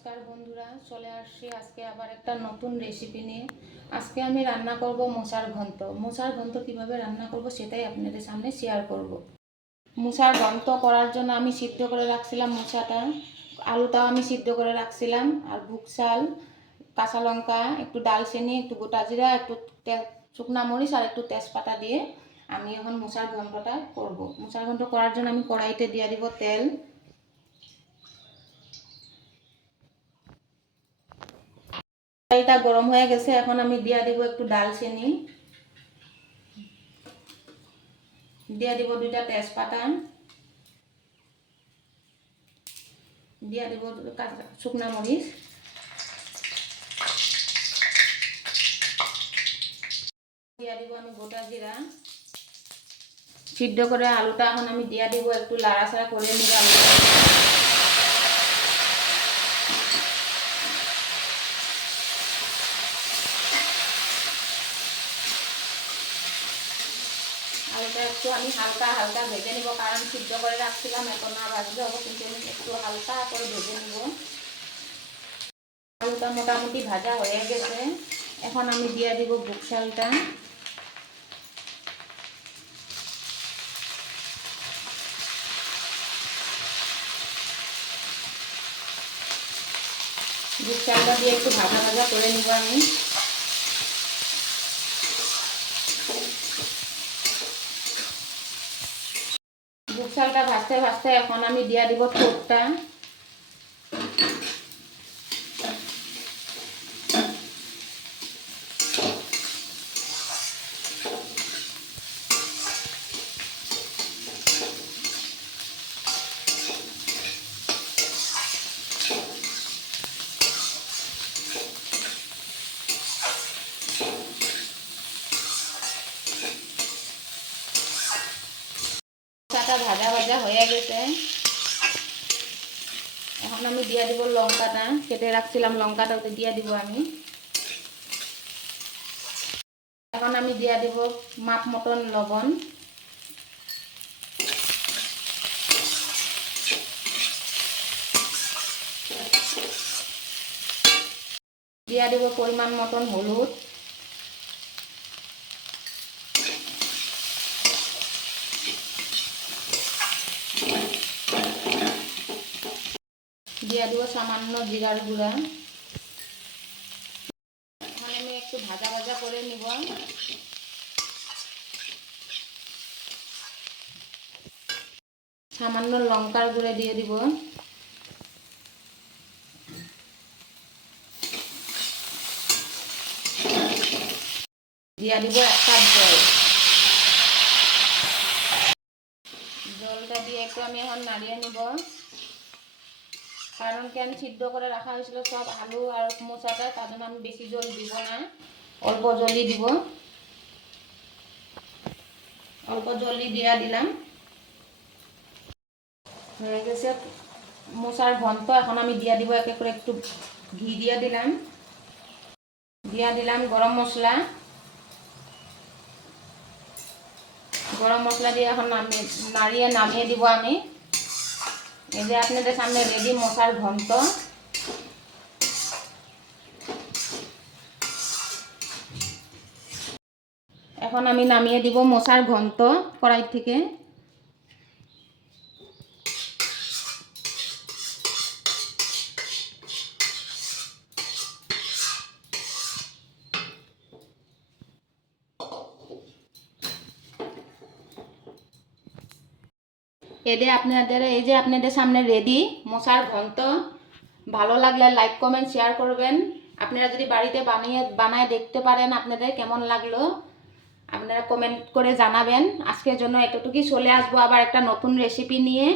নমস্কার বন্ধুরা, চলে আসছি আজকে আবার একটা নতুন রেসিপি নিয়ে। আজকে আমি রান্না করব মোচার ঘন্ট। মোচার ঘন্ট কিভাবে রান্না করব সেটাই আপনাদের সামনে শেয়ার করব। মোচার ঘন্ট করার জন্য আমি সিদ্ধ করে রাখছিলাম মোচাটা, আলুটাও আমি সিদ্ধ করে রাখছিলাম, আর বুক চাল, কাঁচা লঙ্কা, একটু ডালচিনি, একটু গোটা জিরা, একটু শুকনা মরিচ আর একটু তেজপাতা দিয়ে আমি এখন মোচার ঘন্টটা করব। মোচার ঘন্ট করার জন্য আমি কড়াইতে দিয়ে দিব তেল। কড়াইটা গরম হয়ে গেছে, এখন আমি দিয়ে দিব একটু ডালচিনি, দিয়ে দিব দুইটা তেজপাতা, দিয়ে দিব শুকনা মরিচ, দিয়ে দিব আমি গোটা জিরা। সিদ্ধ করে আলুটা এখন আমি দিয়ে দিব, একটু লাড়াচাড়া করে নিব আলুটা। আলুটা একটু আমি হালকা হালকা ভেজে নিব, কারণ সিদ্ধ করে রাখছিলাম, এখন না ভাজলে হবে, কিন্তু আমি একটু হালকা করে ভেজে নিব। আলুটা মোটামুটি ভাজা হয়ে গেছে, এখন আমি দিয়ে দিব বুক চালটা। বুক চালটা দিয়ে একটু ভাজা ভাজা করে নিব আমি। বুক চালটা ভাজতে ভাজতে এখন আমি দিয়ে দিব ঠোঁটটা। মশলাটা ভাজা ভাজা হয়ে গেছে, এখন আমি দিয়ে দিব লঙ্কাটা, কেটে রাখছিলাম লঙ্কাটা, ওতে দিয়ে দিব আমি। এখন আমি দিয়ে দিব মাপ মতন লবণ, দিয়ে দিব পরিমাণ মতন হলুদ, দিয়ে দিব সামান্য জিরার গুঁড়া। এখন আমি একটু ভাজা ভাজা করে নিব। সামান্য লঙ্কার গুঁড়ো দিয়ে দিব, দিয়ে দিব 1 কাপ জল। জলটা দিয়ে একটু আমি এখন নাড়িয়ে নিব, কারণ কি আমি সিদ্ধ করে রাখা হয়েছিল সব আলু আর মোচাটা, তার জন্য আমি বেশি জল দিব না, অল্প জলই দিব। অল্প জলই দিয়ে দিলাম, হয়ে গেছে মোচার ঘন্ট। এখন আমি দিয়ে দিব এক এক করে, একটু ঘি দিয়ে দিলাম, গরম মশলা। গরম মশলা দিয়ে এখন নামিয়ে দিব আমি। এই যে আপনাদের সামনে রেডি মোচার ঘন্ট। এখন আমি নামিয়ে দিব মোচার ঘন্ট কড়াই থেকে। এই যে আপনাদের সামনে রেডি মোচার ঘন্ট। ভালো লাগলে লাইক কমেন্ট শেয়ার করবেন। আপনারা যদি বাড়িতে বানায় দেখতে পারেন আপনাদের কেমন লাগলো, আপনারা কমেন্ট করে জানাবেন। আজকের জন্য এতটুকুই, চলে আসবো আবার একটা নতুন রেসিপি নিয়ে।